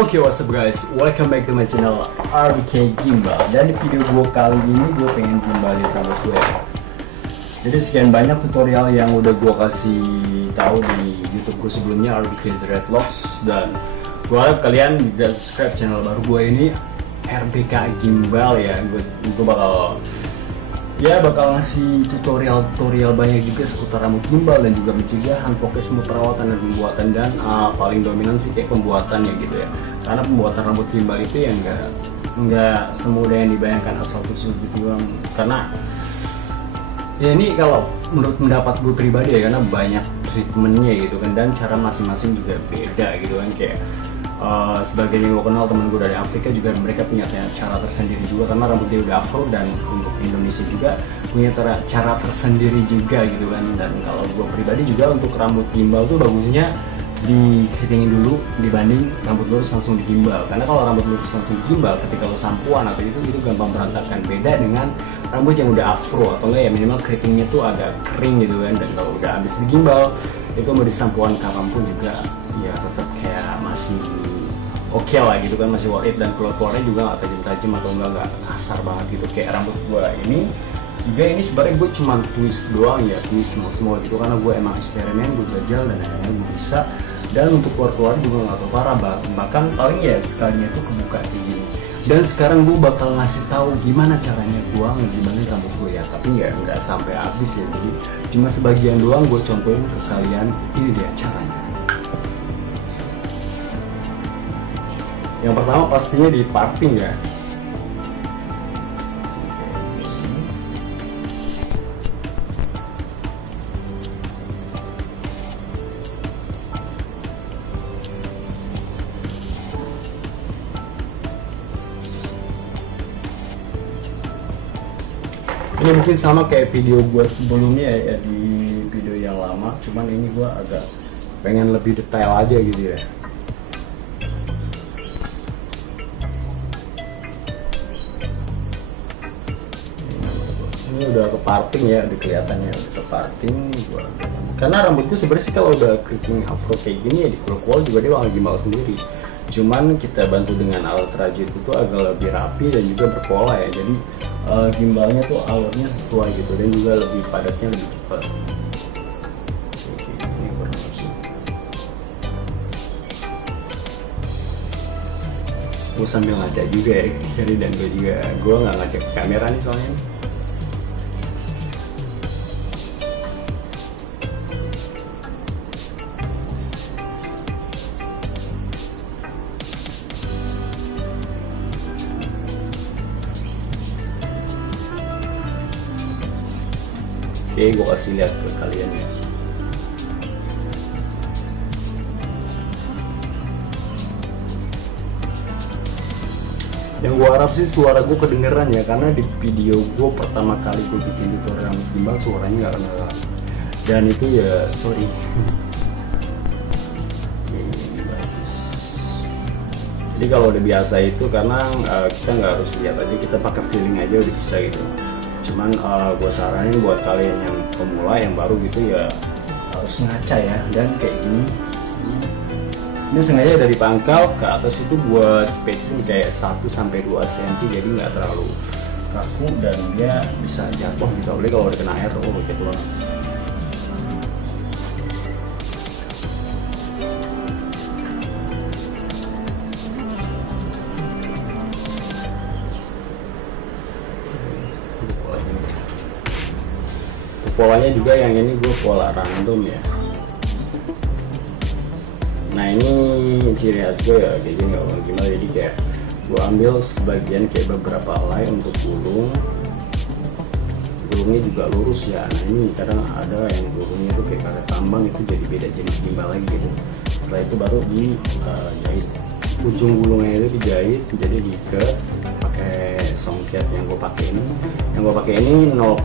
Oke, what's up guys, welcome back to my channel RBK Gimbal. Dan di video gue kali ini gue pengen gimbalin rambut gue ya. Jadi sekian banyak tutorial yang udah gue kasih tahu di YouTube gue sebelumnya, RBK Dreadlocks. Dan gue harap kalian juga subscribe channel baru gue ini, RBK Gimbal ya. Gue bakal ngasih tutorial banyak juga seputar rambut gimbal dan juga pencegahan, pokoknya semua perawatan dan pembuatan, dan paling dominan sih kayak pembuatannya gitu ya. Karena pembuatan rambut gimbal itu ya nggak semudah yang dibayangkan asal tusuk gitu doang. Karena ya ini kalau menurut pendapat gue pribadi ya, karena banyak treatmentnya gitu kan, dan cara masing-masing juga beda gitu kan. Kayak sebagai yang gue kenal temen gue dari Afrika juga, mereka punya cara tersendiri juga karena rambutnya udah afro, dan untuk Indonesia juga punya cara tersendiri juga gitu kan. Dan kalau gue pribadi juga untuk rambut gimbal tuh bagusnya dikeritingin dulu dibanding rambut lurus langsung digimbal. Karena kalau rambut lurus langsung digimbal, ketika lo sampuan atau itu gampang berantakan. Beda dengan rambut yang udah afro atau enggak ya minimal keritingnya tuh agak kering gitu kan. Dan kalau udah habis digimbal itu mau disampuan kapanpun juga ya tetap kayak masih oke lah gitu kan, masih worth it. Dan keluarnya juga nggak tajam-tajam atau nggak kasar banget gitu. Kayak rambut gue ini juga, ini sebenarnya gue cuma twist doang ya, twist semua gitu, karena gue emang eksperimen, gue belajar dan akhirnya gue bisa. Dan untuk keluar juga nggak terlalu parah, bahkan paling ya sekalinya itu kebuka kayak gini. Dan sekarang gue bakal ngasih tahu gimana caranya gue ngegimbalin rambut gue ya, tapi nggak sampai habis ya, jadi cuma sebagian doang gue contohin ke kalian. Ini dia caranya. Yang pertama pastinya di parting ya. Ini mungkin sama kayak video gue sebelumnya ya, di video yang lama, cuman ini gue agak pengen lebih detail aja gitu ya. Ini udah ke parting ya, udah kelihatannya udah ke parting. Karena rambutku sebenarnya sih kalau udah keriting afro kayak gini ya, di kual juga dia bakal gimbal sendiri. Cuman kita bantu dengan alat rajut itu agak lebih rapi dan juga berpola ya, jadi gimbalnya tuh alurnya sesuai gitu, dan juga lebih padatnya lebih cepat. Gue sambil ngaca juga ya kiri, dan gue nggak ngaca ke kamera nih soalnya. Oke, gue kasih lihat ke kalian ya. Yang gue harap sih suara gue kedengeran ya, karena di video gue pertama kali gue bikin tutorial rambut gimbal suaranya nggak kedengeran. Dan itu ya sorry. Jadi kalau udah biasa itu, karena kita nggak harus lihat aja, kita pakai feeling aja udah bisa gitu. Cuman gue saranin buat kalian yang pemula, yang baru gitu ya, harus ngaca ya. Dan kayak gini, ini sengaja dari pangkal ke atas itu gue spacing kayak 1-2 cm, jadi nggak terlalu kaku dan dia bisa jatuh gitu. Apalagi kalau udah kena air, gitu banget. Polanya juga yang ini gue pola random ya. Nah ini ciri khas gue ya, kayak gini kalau gimana. Jadi kayak gue ambil sebagian kayak beberapa helai untuk gulungnya juga lurus ya. Nah ini kadang ada yang gulungnya tuh kayak karet tambang, itu jadi beda jenis gimbal lagi gitu. Setelah itu baru dijahit, ujung gulungnya itu dijahit, jadi diikat pakai songket. Yang gue pakai ini 0,5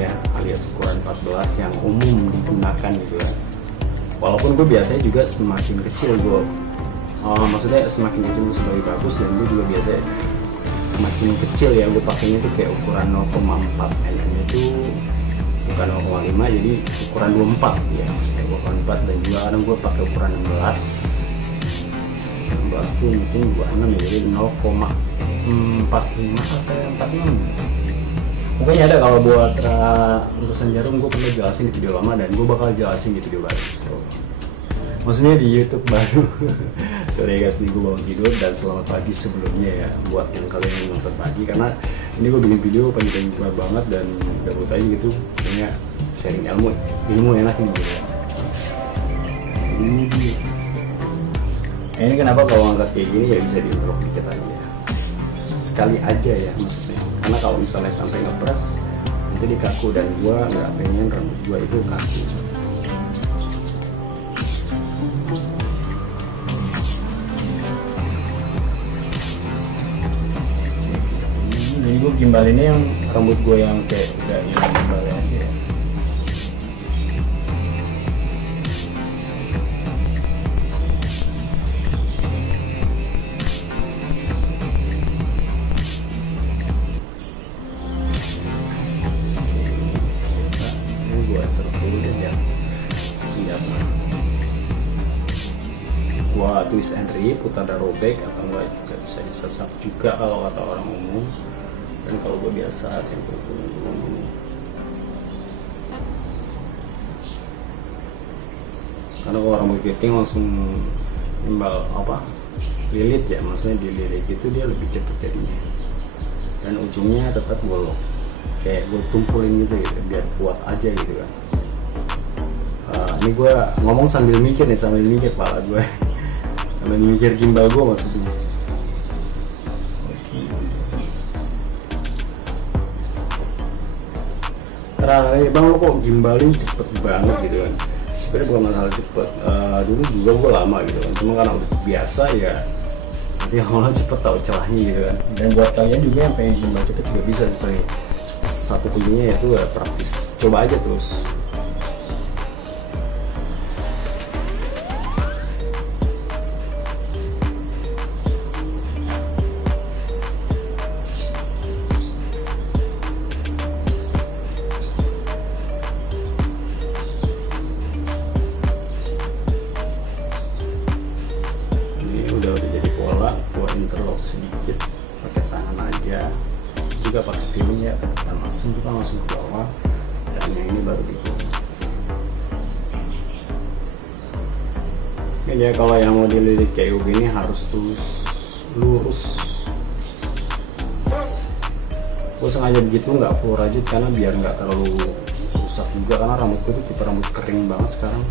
ya, alias ukuran 14 yang umum digunakan gitu ya. Walaupun gue biasanya juga semakin kecil gue, maksudnya semakin kecil sebagai bagus, dan gue juga biasanya semakin kecil ya gue pakainya tuh kayak ukuran 0,4 mm itu bukan 0,5, jadi ukuran 24 ya, maksudnya ukuran 4. Dan juga kadang gue pakai ukuran 16 16 tuh mungkin 26 ya, jadi 0,45 atau 46. Pokoknya ada. Kalau buat urusan jarum gue pernah jelasin di video lama, dan gue bakal jelasin di video baru. So, maksudnya di YouTube baru. Sorry guys, nih gue bangun tidur, dan selamat pagi sebelumnya ya buat yang kalian yang nonton pagi, karena ini gue bikin video panjang banget dan gabut aja gitu, kayaknya sharing ilmu enak ini gitu ya. Ini kenapa kalau angkat kayak gini ya bisa diintrok dikit aja, sekali aja ya maksudnya, karena kalau misalnya sampai ngepres nanti dikaku, dan gua nggak pengen rambut gua itu kaku. Jadi gua gimbal ini yang rambut gua yang kayak udah hilang gimbalnya aja ya. Gua twist and rip, putar dan robek, atau enggak juga bisa disesap juga kalau kata orang umum, dan kalau gua biasa tempel gini. Karena kalau rambut keriting langsung nimbal apa lilit ya, maksudnya dililit itu dia lebih cepat jadinya, dan ujungnya tetap bolong, kayak gue tumpulin gitu, biar kuat aja gitu kan. Ini gue ngomong sambil mikir pala gue sambil mikir gimbal gue maksudnya. Karena bang lo kok gimbalin cepet banget gitu kan, sebenarnya bukan masalah cepet, dulu juga gue lama gitu kan, cuma karena udah biasa ya, nanti kalau cepet tahu celahnya gitu kan. Dan buat kalian juga yang pengen gimbal cepet juga bisa, seperti satu kuncinya yaitu ya praktis, coba aja terus. Udah jadi pola, gua interlock sedikit pakai tangan aja, juga pakai film ya, dan langsung ke bawah, dan yang ini baru gitu. Ya kalau yang mau dililit kayak begini harus lurus. Gue sengaja begitu, nggak full rajut karena biar nggak terlalu rusak juga, karena rambutku tuh tipe rambut kering banget sekarang,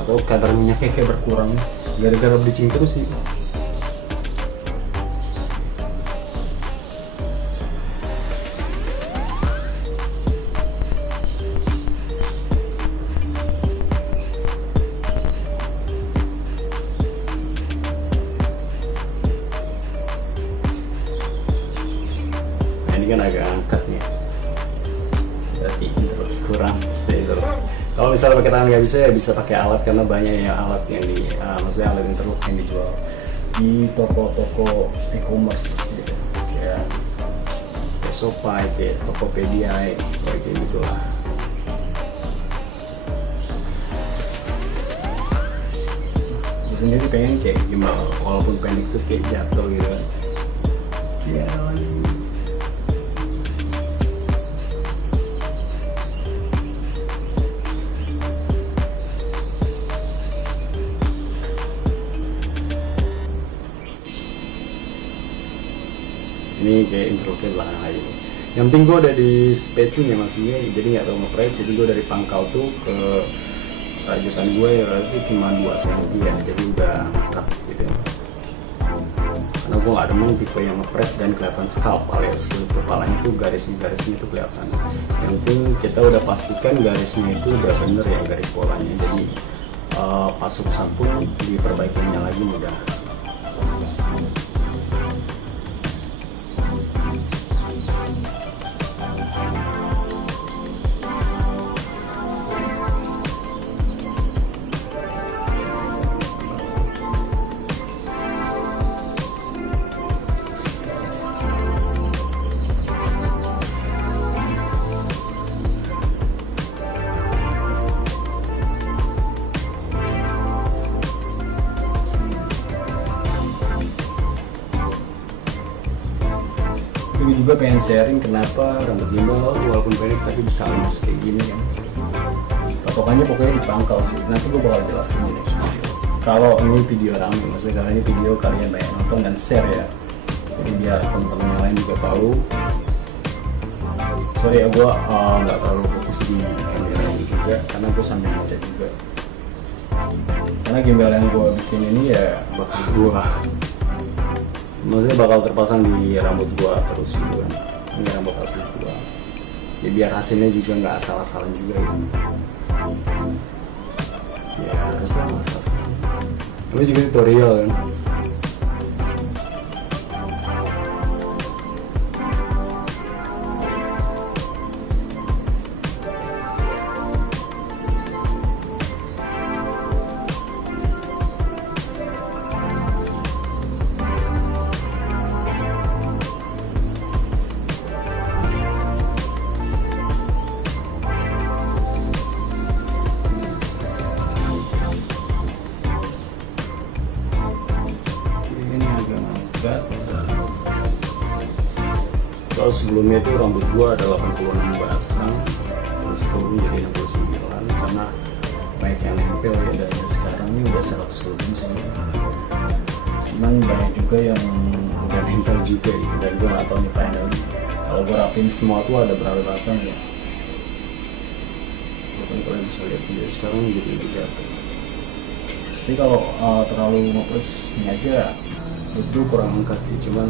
atau kadar minyaknya kayak berkurang gara-gara bleaching terus sih. Nah, ini kan agak angkat nih, berarti terus kurang. Kalau misalnya pakai tangan nggak bisa, ya bisa pakai alat, karena banyak ya alat yang maksudnya alat interlock yang dijual di toko-toko e-commerce gitu, kayak Shopee, kayak Tokopedia, kayak gitulah. Gue sendiri pengen kayak gimana, walaupun pendek tuh kayak jatuh gitu. Ya. Ini kayak intro ke belakang aja. Yang penting gue udah di spacing ya maksudnya, jadi nggak terlalu ngepres. Jadi gue dari pangkal tuh ke rajutan gue ya itu cuma 2 cm ya, jadi udah mantap gitu. Karena gue nggak demen tipe yang ngepres dan kelihatan scalp alias kepalanya tuh garisnya tuh kelihatan. Yang penting kita udah pastikan garisnya itu udah bener ya, garis polanya. Jadi pas urusan pun diperbaikinya lagi mudah. Ini juga pengen sharing kenapa rambut gimbal walaupun pendek tapi bisa lemas kayak gini kan. Patokannya pokoknya di pangkal sih. Nanti gue bakal jelasin di next video. Kalau ini video rame, maksudnya kalau ini video kalian banyak nonton dan share ya. Jadi biar teman-teman yang lain juga tahu. Sorry ya, gue nggak terlalu fokus di kamera ini juga karena gue sambil baca juga. Karena gimbal yang gue bikin ini ya bakal gue, maksudnya bakal terpasang di rambut gue terus gitu kan. Ini rambut asli gue. Ya biar hasilnya juga nggak asal-asalan juga gitu. Ya harusnya nggak asal-asalan. Ini juga tutorial kan. Kalau sebelumnya itu rambut gua ada 86 batang, terus turun jadi 69 karena banyak yang nempel ya, dan sekarang ini udah 100 lebih sih. Cuman banyak juga yang udah nempel juga gitu, dan gua nggak tahu nih final. Kalau gua rapin semua tuh ada berapa batang ya. Mungkin kalian bisa lihat sendiri sekarang jadi jatuh. Tapi kalau terlalu ngepres ini aja itu kurang angkat sih, cuman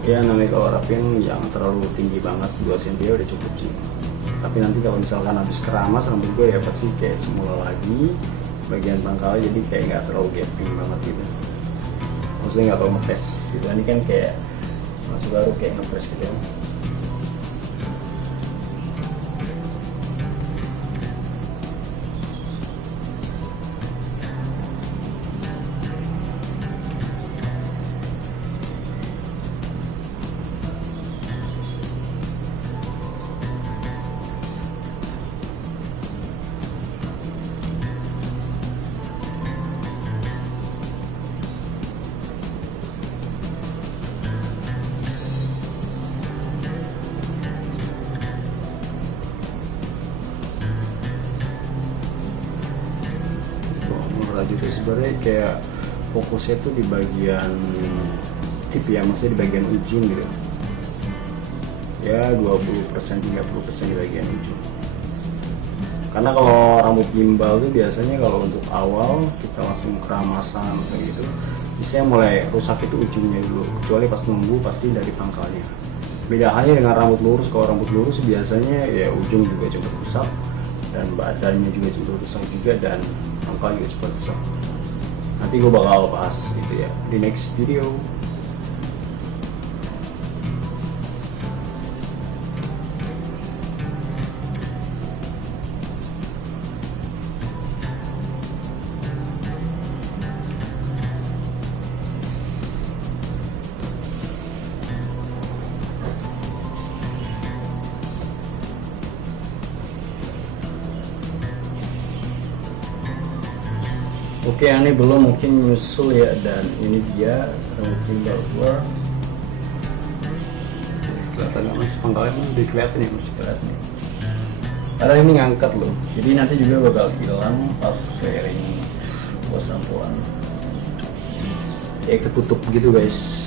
ya namanya kalau rapin yang terlalu tinggi banget 2 cm udah cukup sih. Tapi nanti kalau misalkan habis keramas rambut gue ya pasti kayak semula lagi bagian pangkalnya, jadi kayak nggak terlalu gaping banget gitu, maksudnya nggak terlalu ngepres gitu. Ini kan kayak masih baru kayak ngepres gitu ya. Gitu sebenarnya kayak fokusnya tuh di bagian tip ya, maksudnya di bagian ujung gitu ya, 20% 30% di bagian ujung. Karena kalau rambut gimbal tuh biasanya kalau untuk awal kita langsung keramasan kayak gitu, bisa mulai rusak itu ujungnya dulu, kecuali pas nunggu pasti dari pangkalnya. Beda halnya dengan rambut lurus. Kalau rambut lurus biasanya ya ujung juga cepat rusak dan badannya juga cepat rusak juga, dan pangkal juga cepat rusak. Nanti gue bakal bahas itu ya di next video. Oke, ini belum mungkin nyusul ya, dan ini dia rambut gimbal gua. Kelihatan nggak mas? Pangkalnya udah kelihatan ya, masih kelihatan nih. Karena ini ngangkat loh, jadi nanti juga bakal hilang pas seiring gua sampoan. Kayak ketutup gitu guys.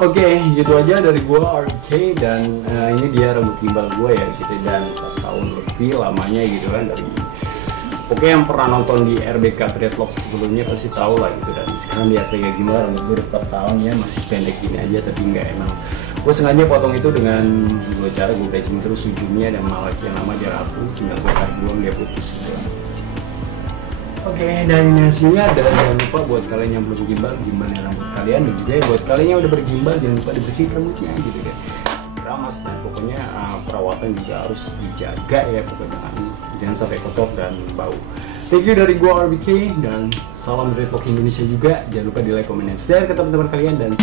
Oke, gitu aja dari gua RK, dan ini dia rambut gimbal gua ya gitu, dan 4 tahun lebih lamanya gitu kan. Dari oke, yang pernah nonton di RBK Dreadlocks sebelumnya pasti tahu lah gitu, dan sekarang lihat kayak gimana rambut gue 4 tahun ya masih pendek gini aja, tapi nggak emang. Gue sengaja potong itu dengan dua cara, gue bleaching terus ujungnya, dan malah yang lama dia rapuh, tinggal gue tarik buang dia putus gitu. Oke, dan hasilnya ada. Jangan lupa buat kalian yang belum gimbal, gimana rambut kalian, dan juga buat kalian yang udah bergimbal jangan lupa dibersihin rambutnya gitu kan. Keramas, dan pokoknya perawatan juga harus dijaga ya, pokoknya jangan sampai kotor dan bau. Thank you dari gua RBK, dan salam Dreadlock Indonesia juga. Jangan lupa di like, comment, dan share ke teman-teman kalian, dan